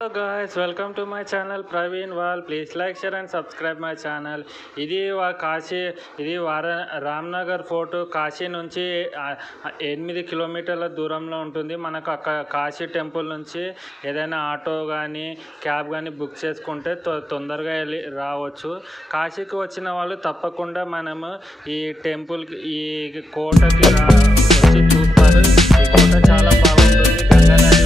Hello guys, welcome to my channel Praveen Wall. Please like, share and subscribe my channel. ఇది Ramnagar fort Kashi నుంచి 8 కిలోమీటర్ల దూరంలో ఉంటుంది. మనకు కాశీ టెంపుల్ నుంచి ఏదైనా ఆటో కానీ క్యాబ్ కానీ బుక్ చేసుకుంటే తొందరగా వెళ్ళి రావచ్చు. కాశీకి వచ్చిన వాళ్ళు తప్పకుండా మనము ఈ టెంపుల్కి ఈ కోటకి వచ్చి చూస్తారు. ఈ కోట చాలా బాగుంటుంది. గంగా నది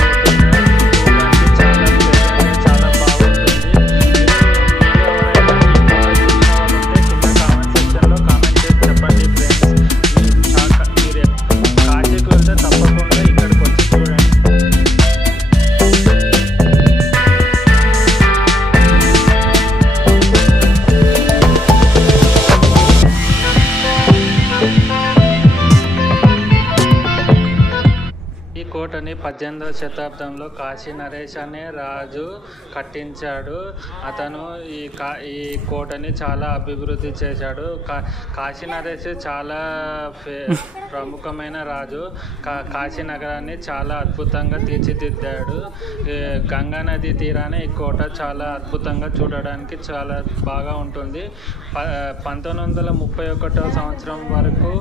కోటని 18వ శతాబ్దంలో కాశీ నరేష్ అనే రాజు కట్టించాడు. అతను ఈ కోటని చాలా అభివృద్ధి చేశాడు. కాశీ నరేష్ చాలా ప్రముఖమైన రాజు. కాశీ నగరాన్ని చాలా అద్భుతంగా తీర్చిదిద్దాడు. గంగా నది తీరానే ఈ కోట చాలా అద్భుతంగా చూడడానికి చాలా బాగా ఉంటుంది. 1931వ సంవత్సరం వరకు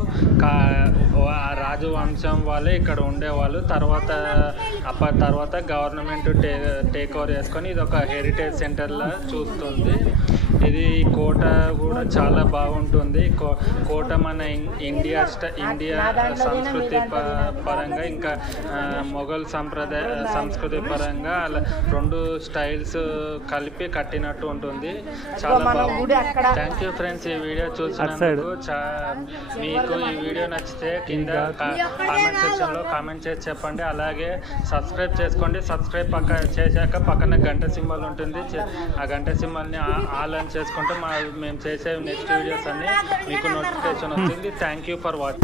రాజు వంశం వాళ్ళే ఇక్కడ ఉండేవాళ్ళు. తర్వాత గవర్నమెంట్ టేక్ ఓవర్ చేసుకొని ఇది ఒక హెరిటేజ్ సెంటర్లా చూస్తుంది. ఇది కోట కూడా చాలా బాగుంటుంది. కోట మన ఇండియా సంస్కృతి పరంగా ఇంకా మొఘల్ సంస్కృతి పరంగా అలా 2 స్టైల్స్ కలిపి కట్టినట్టు ఉంటుంది. చాలా బాగుంది. థ్యాంక్ యూ ఫ్రెండ్స్, ఈ వీడియో చూసినందుకు. మీకు ఈ వీడియో నచ్చితే కింద కామెంట్ సెక్షన్లో కామెంట్ చేసి చెప్పండి. అలాగే సబ్స్క్రైబ్ చేసుకోండి. సబ్స్క్రైబ్ చేశాక పక్కన గంట సింబల్ ఉంటుంది. ఆ గంట సింబల్ని ఆల్ అని చేసుకుంటే మేము చేసే నెక్స్ట్ వీడియోస్ అన్నీ మీకు నోటిఫికేషన్ వస్తుంది. Thank you for watching.